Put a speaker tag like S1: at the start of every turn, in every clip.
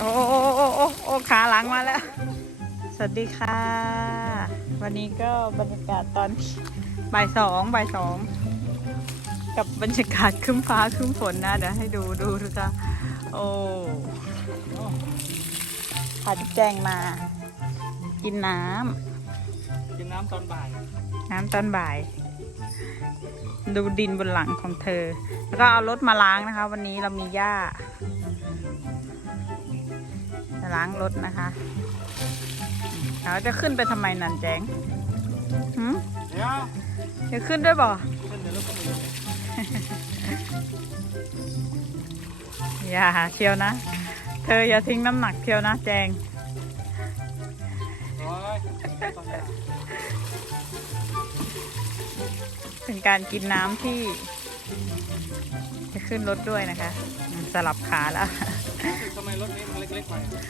S1: โอ้โอ้โอ้โอ้โอ้ขาหลังมาแล้ว สวัสดีค่ะ วันนี้ก็บรรยากาศตอนบ่ายสองบ่ายสองกับบรรยากาศครึ้มฟ้าครึ้มฝนนะเดี๋ยวให้ดูดูดูจ้ะโอ้พาพี่แจงมา กินน้ำ
S2: กินน้ำตอนบ่าย
S1: น้ำตอนบ่าย ดูดินบนหลังของเธอ แล้วก็เอารถมาล้างนะคะ วันนี้เรามีหญ้าจะล้างรถนะคะเราจะขึ้นไปทำไมนันแจงหืม
S2: เดี๋ยว
S1: จะขึ้นด้วยบ่
S2: ขึ้นเดี๋ยวรถก็มี
S1: อย่าเชียวนะ เธออย่าทิ้งน้ำหนักเชียวนะแจง เป็นการกินน้ำที่ จะขึ้นรถด้วยนะคะอืมสลับขาแล้ว
S2: ทำไมรถนี้มันเล็กๆไปอะ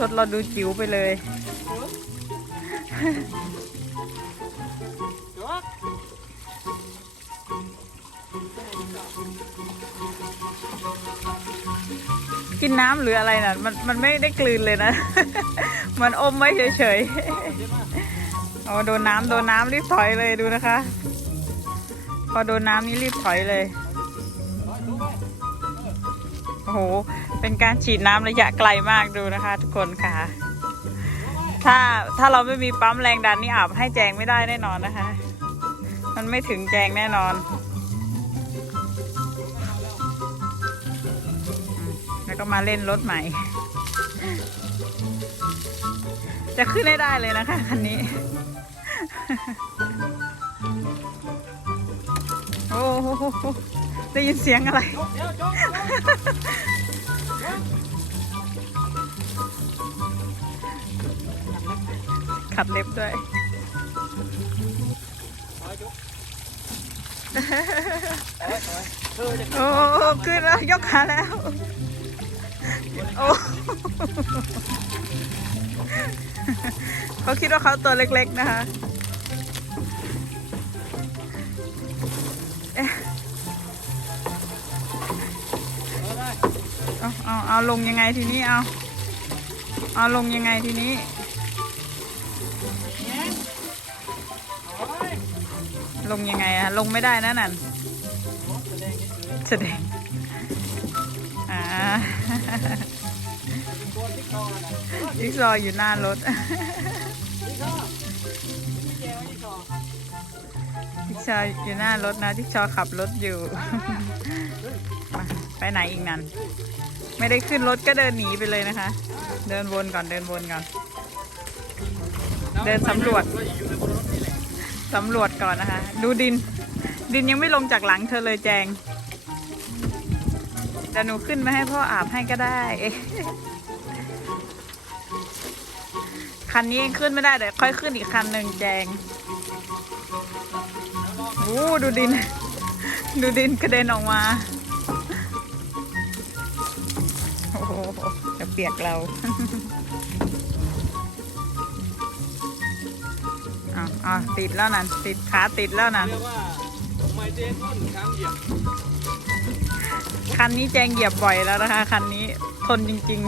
S1: รถเราดูจิ๋วไปเลย
S2: เดี๋ยว
S1: กินน้ำหรืออะไรน่ะ มันมันไม่ได้กลืนเลยนะ มันอมไว้เฉย
S2: เยอะมาก
S1: ๆอ๋อโดนน้ำโดนน้ำรีบถอยเลยดูนะคะ พอโดนน้ำนี้รีบถอยเลยโอ้โหเป็นการฉีดน้ำระยะไกลมากดูนะคะ ทุกคนค่ะ ถ้าถ้าเราไม่มีปั๊มแรงดันนี่อาบให้แจงไม่ได้แน่นอนนะคะ มันไม่ถึงแจงแน่นอน แล้วก็มาเล่นรถใหม่ จะขึ้นได้ได้เลยนะคะคันนี้ โอ้โหได้ยินเสียงอะไร ขัดเล็บด้วยโอ้ขึ้นแล้ว ยกขาแล้ว โอ้เขาคิดว่าเขาตัวเล็กๆนะคะ เอาลงยังไงทีนี้เอา เอาลงยังไงทีนี้ลงยังไงอะลงไม่ได้นะนั่น
S2: แสดงเฉย
S1: แสดงอ่า
S2: ๆตัวที่คอน่ะ
S1: จิ๊กซออยู่หน้ารถ
S2: ที่คอที่แกไว้ที่คอ
S1: จิ๊กซออยู่หน้ารถนะจิ๊กซอขับรถอยู่ ไปไหนอีกนั่น ไม่ได้ขึ้นรถก็เดินหนีไปเลยนะคะ เดินวนก่อนเดินวนก่อน เดินสำรวจสำรวจก่อนนะคะ ดูดิน ดินยังไม่ลงจากหลังเธอเลยแจงแต่หนูขึ้นมาให้พ่ออาบให้ก็ได้ คันนี้ยังขึ้นไม่ได้เดี๋ยวค่อยขึ้นอีกคันหนึ่งแจงโอ้ดูดิน ดูดินกระเด็นออกมา โอ้โหจะเปียกเราอ้าวอ้าวติดแล้วนั่นติดขาติดแล้วนั่น
S2: เรียกว่าไมเจนต้นค้างเหยียบ
S1: คันนี้แจงเหยียบบ่อยแล้วนะคะคันนี้ทนจริงๆ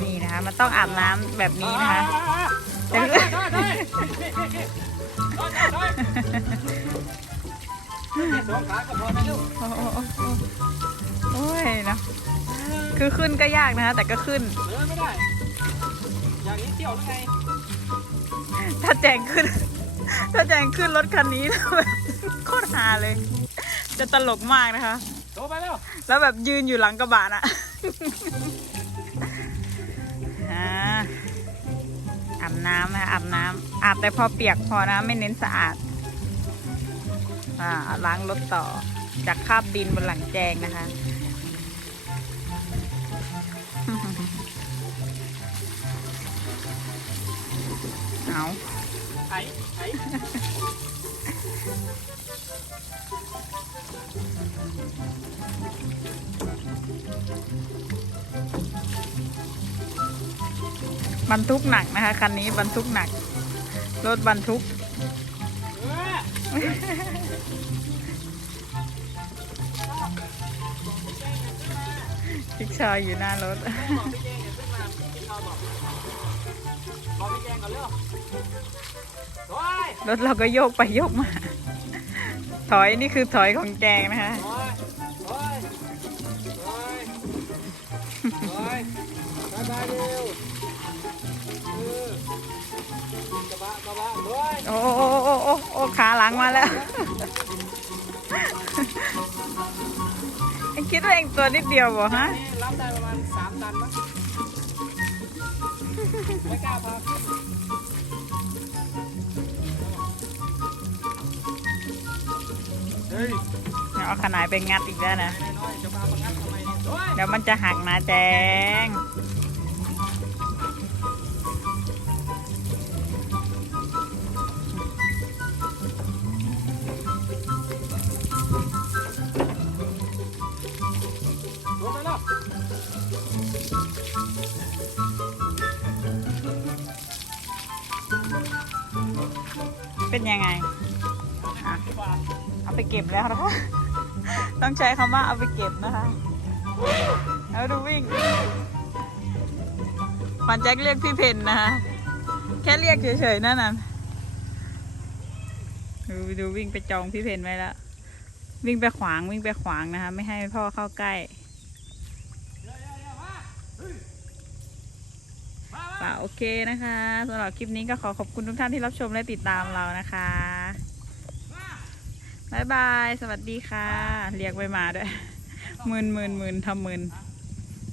S1: นี่นะคะมันต้องอาบน้ำแบบนี้นะคะ
S2: ได้ได้ได้ได้ สองขาก็พอนะลูก
S1: โอ้โหโอ้ยเนอะคือขึ้นก็ยากนะคะแต่ก็ขึ้น
S2: เดินไม่ได้ อย่างนี้เที่ยวหรือไง
S1: ถ้าแจงขึ้น ถ้าแจงขึ้นรถคันนี้แล้วแบบโคตรฮาเลย จะตลกมากนะคะ
S2: โทรไปแล้ว
S1: แล้วแบบยืนอยู่หลังกระบะน่ะอ่าอาบน้ำนะอาบน้ำอาบแต่พอเปียกพอนะไม่เน้นสะอาด อ่าล้างรถต่อจากคราบดินบนหลังแจงนะคะ เอา
S2: ไอ้ไอ้
S1: บรรทุกหนักนะคะคันนี้บรรทุกหนัก รถบรรทุก พิกชอยอยู่หน้ารถ
S2: บอกพี่แจงอย่าขึ้นมาพี่เขาบอกบอกพี่แจงก่อนเร็วถอย
S1: รถเราก็โยกไปโยกมา ถอยนี่คือถอยของแกงนะคะ
S2: ถอยถอยถอยถอยบายบายเร็วเออกระบะกระบะถอย
S1: โอ้โอ้โอ้โอ้โอ้ขาหลังมาแล้ว ดว่าเองตัวนิดเดียวบ่ฮะ
S2: นี่รับได้ประมาณสามตันมั้งไม่กล้าพาขึ้นเฮ้ย
S1: เอาขนายไปงัดอีกแล้วนะ
S2: น้อยๆจะพามางัดทำไมเนี่ยถอย
S1: เดี๋ยวมันจะหักนะแจง เป็นยังไงอะเอาไปเก็บแล้วนะคะ ต้องใช้คำว่าเอาไปเก็บนะคะเอาดูวิ่งควันแจ็คเรียกพี่เพนนะคะ แค่เรียกเฉยๆนั่นน่ะดูดูวิ่งไปจองพี่เพนไว้แล้ว วิ่งไปขวางวิ่งไปขวางนะคะ ไม่ให้พ่อเข้าใกล้
S2: เดี๋ยวเดี๋ยวเดี๋ยวมาเฮ้ยมามา
S1: ป่า โอเคนะคะสำหรับคลิปนี้ก็ขอขอบคุณทุกท่านที่รับชมและติดตามเรานะคะบายบาย สวัสดีค่ะ เรียกไปมาด้วยหมื่นหมื่นหมื่นทำหมื่น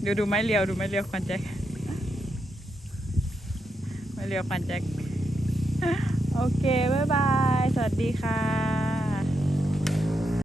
S1: ดูดูไม้เรียวดูไม้เรียวควันแจ็คไม้เรียวควันแจ็คโอเคบายบาย สวัสดีค่ะ